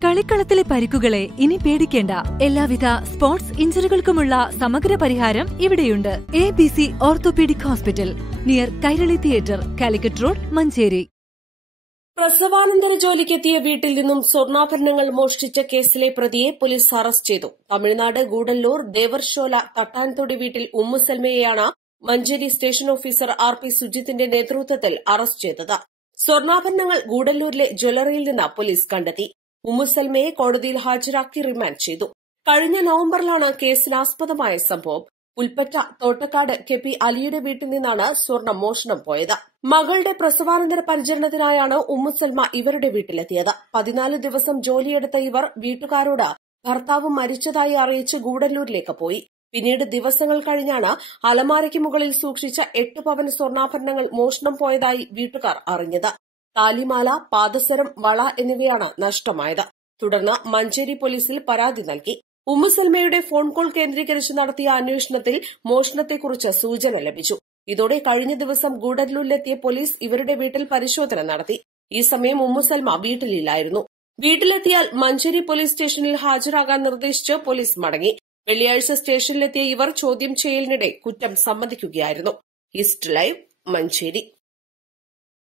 കളിക്കളത്തിലെ പരിക്കുകളെ ഇനി പേടിക്കേണ്ട. എല്ലാവിധ സ്പോർട്സ് ഇഞ്ചറികൾക്കുമുള്ള സമഗ്ര പരിഹാരം ഇവിടെയുണ്ട്. A B C orthopaedic hospital near Kairali theatre Calicut road Manjeri. പ്രസവാനന്തര ജോലിക്കെത്തിയ വീട്ടിൽ നിന്നും സ്വർണാഭരണങ്ങൾ മോഷ്ടിച്ച കേസിലെ പ്രതിയെ പോലീസ് അറസ്റ്റ് ചെയ്തു. തമിഴ്നാട് ഗൂഡല്ലൂർ ദേവർഷോല തട്ടാൻതൊടി വീട്ടിൽ ഉമ്മുസൽമയെയാണ് Manjeri station officer R P സുജിത്തിന്റെ നേതൃത്വത്തിൽ അറസ്റ്റ് ചെയ്തത്. സ്വർണാഭരണങ്ങൾ ഗൂഡല്ലൂരിലെ ജ്വല്ലറിയിൽ നിന്ന് പോലീസ് കണ്ടെത്തി. ഉമ്മുസൽമയെ കോടതിയിൽ ഹാജരാക്കി റിമാൻഡ് ചെയ്തു. കഴിഞ്ഞ നവംബറിലാണ് കേസിൽ കേസിനാസ്പദമായ സംഭവം. പുൽപ്പറ്റ തോട്ടക്കാട് കെ പി അലിയുടെ വീട്ടിൽ നിന്നാണ് സ്വർണം മോഷണം പോയത്. മകളുടെ പ്രസവാനന്തര പരിചരണത്തിനായാണ് ഉമ്മുസൽമ ഇവരുടെ വീട്ടിലെത്തിയത്. പതിനാല് ദിവസം ജോലിയെടുത്ത ഇവർ വീട്ടുകാരോട് ഭർത്താവ് മരിച്ചതായി അറിയിച്ച് ഗൂഡല്ലൂരിലേക്ക് പോയി. പിന്നീട് ദിവസങ്ങൾ കഴിഞ്ഞാണ് അലമാരയ്ക്ക് മുകളിൽ സൂക്ഷിച്ച എട്ട് പവൻ സ്വർണാഭരണങ്ങൾ മോഷണം പോയതായി വീട്ടുകാർ അറിഞ്ഞത്. താലിമാല പാദസരം വള എന്നിവയാണ് നഷ്ടമായത്. തുടർന്ന് മഞ്ചേരി പോലീസിൽ പരാതി നൽകി. ഉമ്മുസൽമയുടെ ഫോൺ കോൾ കേന്ദ്രീകരിച്ച് നടത്തിയ അന്വേഷണത്തിൽ മോഷണത്തെക്കുറിച്ച് സൂചന ലഭിച്ചു. ഇതോടെ കഴിഞ്ഞ ദിവസം ഗൂഡല്ലൂരിലെത്തിയ പോലീസ് ഇവരുടെ വീട്ടിൽ പരിശോധന നടത്തി. ഈ സമയം ഉമ്മുസൽമ വീട്ടിലില്ലായിരുന്നു. വീട്ടിലെത്തിയാൽ മഞ്ചേരി പോലീസ് സ്റ്റേഷനിൽ ഹാജരാകാൻ നിർദ്ദേശിച്ച് പോലീസ് മടങ്ങി. വെള്ളിയാഴ്ച സ്റ്റേഷനിലെത്തിയ ഇവർ ചോദ്യം ചെയ്യലിനിടെ കുറ്റം സമ്മതിക്കുകയായിരുന്നു. East Live Manjeri.